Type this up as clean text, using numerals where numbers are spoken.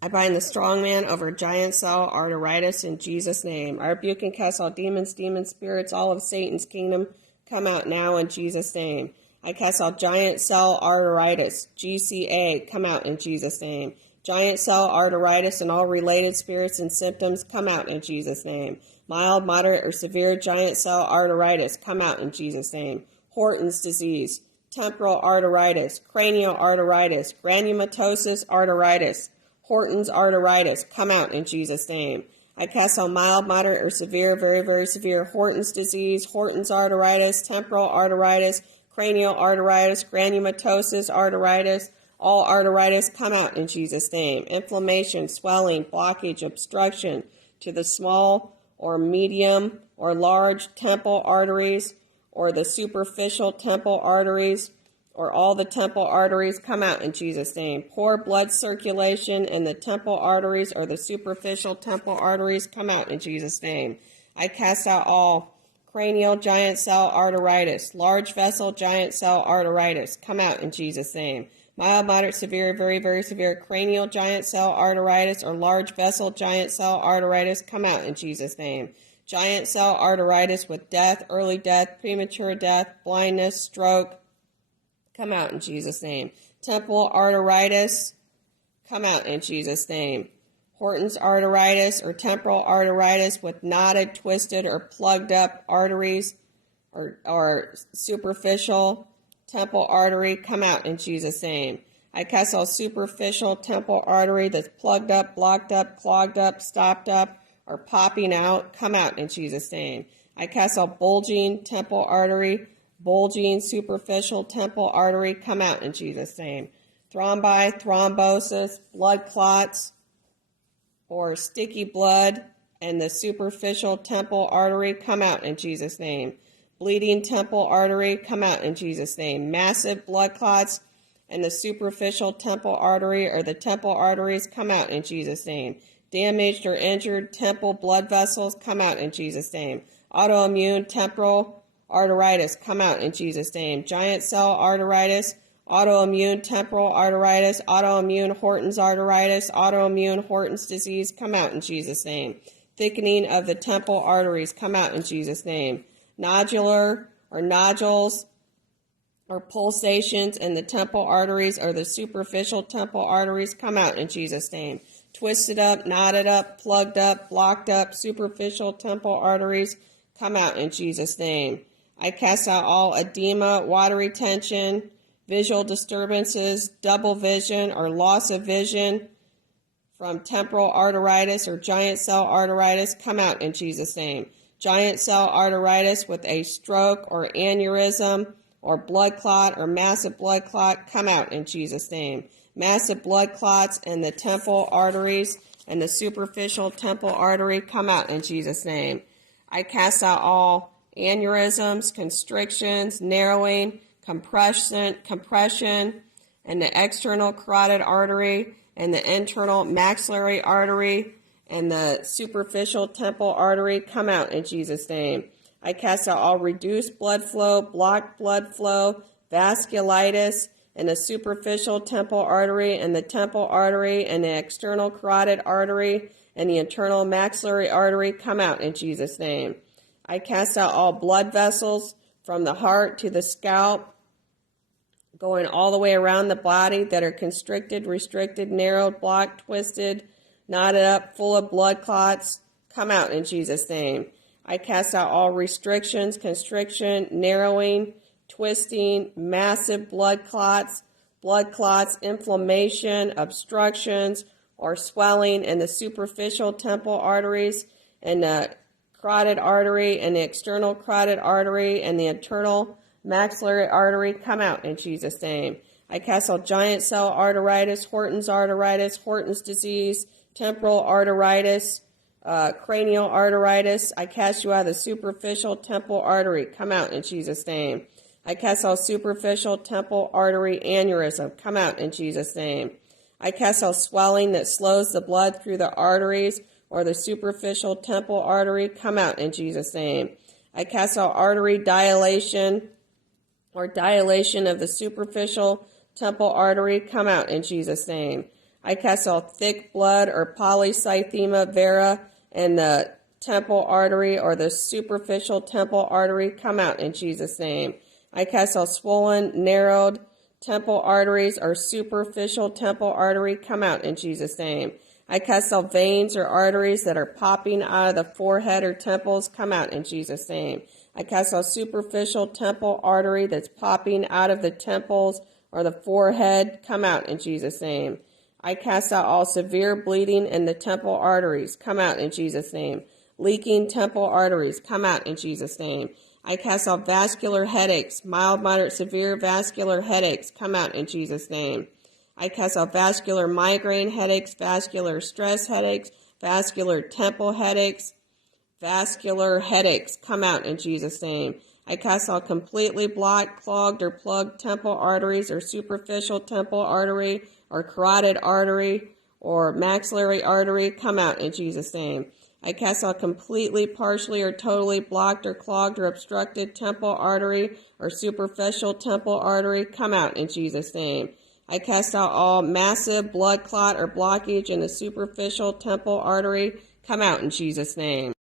I bind the strong man over giant cell arteritis in Jesus' name. I rebuke and cast all demons, demon spirits, all of Satan's kingdom. Come out now in Jesus' name. I cast all giant cell arteritis, GCA. Come out in Jesus' name. Giant cell arteritis and all related spirits and symptoms. Come out in Jesus' name. Mild, moderate, or severe giant cell arteritis. Come out in Jesus' name. Horton's disease, temporal arteritis, cranial arteritis, granulomatosis arteritis, Horton's arteritis, come out in Jesus' name. I cast all mild, moderate, or severe, very, very severe Horton's disease, Horton's arteritis, temporal arteritis, cranial arteritis, granulomatosis arteritis, all arteritis, come out in Jesus' name. Inflammation, swelling, blockage, obstruction to the small or medium or large temple arteries or the superficial temple arteries or all the temple arteries, come out in Jesus' name. Poor blood circulation in the temple arteries or the superficial temple arteries, come out in Jesus' name. I cast out all cranial giant cell arteritis, large vessel giant cell arteritis, come out in Jesus' name. Mild, moderate, severe, very, very severe cranial giant cell arteritis or large vessel giant cell arteritis, come out in Jesus' name. Giant cell arteritis with death, early death, premature death, blindness, stroke, come out in Jesus' name. Temporal arteritis, come out in Jesus' name. Horton's arteritis or temporal arteritis with knotted, twisted, or plugged up arteries or superficial temple artery, come out in Jesus' name. I cast all superficial temple artery that's plugged up, blocked up, clogged up, stopped up, or popping out, come out in Jesus' name. I cast all bulging temple artery, bulging superficial temple artery, come out in Jesus' name. Thrombi, thrombosis, blood clots, or sticky blood, and the superficial temple artery, come out in Jesus' name. Bleeding temple artery, come out in Jesus' name. Massive blood clots and the superficial temple artery or the temple arteries, come out in Jesus' name. Damaged or injured temple blood vessels, come out in Jesus' name. Autoimmune temporal arteritis, come out in Jesus' name. Giant cell arteritis, autoimmune temporal arteritis, autoimmune Horton's arteritis, autoimmune Horton's disease, come out in Jesus' name. Thickening of the temple arteries, come out in Jesus' name. Nodular or nodules or pulsations in the temple arteries or the superficial temple arteries, come out in Jesus' name. Twisted up, knotted up, plugged up, blocked up, superficial temple arteries, come out in Jesus' name. I cast out all edema, water retention, visual disturbances, double vision or loss of vision from temporal arteritis or giant cell arteritis, come out in Jesus' name. Giant cell arteritis with a stroke or aneurysm or blood clot or massive blood clot, come out in Jesus' name. Massive blood clots in the temple arteries and the superficial temple artery, come out in Jesus' name. I cast out all aneurysms, constrictions, narrowing, compression, and the external carotid artery and the internal maxillary artery and the superficial temple artery, come out in Jesus' name. I cast out all reduced blood flow, blocked blood flow, vasculitis, and the superficial temple artery and the temple artery and the external carotid artery and the internal maxillary artery, come out in Jesus' name. I cast out all blood vessels from the heart to the scalp, going all the way around the body that are constricted, restricted, narrowed, blocked, twisted, knotted up, full of blood clots, come out in Jesus' name. I cast out all restrictions, constriction, narrowing, twisting, massive blood clots, inflammation, obstructions, or swelling in the superficial temple arteries and the carotid artery and the external carotid artery and the internal maxillary artery, come out in Jesus' name. I cast all giant cell arteritis, Horton's disease, temporal arteritis, cranial arteritis. I cast you out of the superficial temple artery, come out in Jesus' name. I cast all superficial temple artery aneurysm, come out in Jesus' name. I cast all swelling that slows the blood through the arteries or the superficial temple artery, come out in Jesus' name. I cast all artery dilation or dilation of the superficial temple artery, come out in Jesus' name. I cast out thick blood or polycythemia vera in the temple artery or the superficial temple artery. Come out in Jesus' name. I cast out swollen, narrowed temple arteries or superficial temple artery. Come out in Jesus' name. I cast out veins or arteries that are popping out of the forehead or temples. Come out in Jesus' name. I cast out superficial temple artery that's popping out of the temples or the forehead. Come out in Jesus' name. I cast out all severe bleeding in the temple arteries. Come out in Jesus' name. Leaking temple arteries. Come out in Jesus' name. I cast out vascular headaches, mild, moderate, severe vascular headaches. Come out in Jesus' name. I cast out vascular migraine headaches, vascular stress headaches, vascular temple headaches, vascular headaches. Come out in Jesus' name. I cast out completely blocked, clogged, or plugged temple arteries or superficial temple artery or carotid artery or maxillary artery. Come out in Jesus' name. I cast out completely, partially, or totally blocked or clogged or obstructed temple artery or superficial temple artery. Come out in Jesus' name. I cast out all massive blood clot or blockage in the superficial temple artery. Come out in Jesus' name.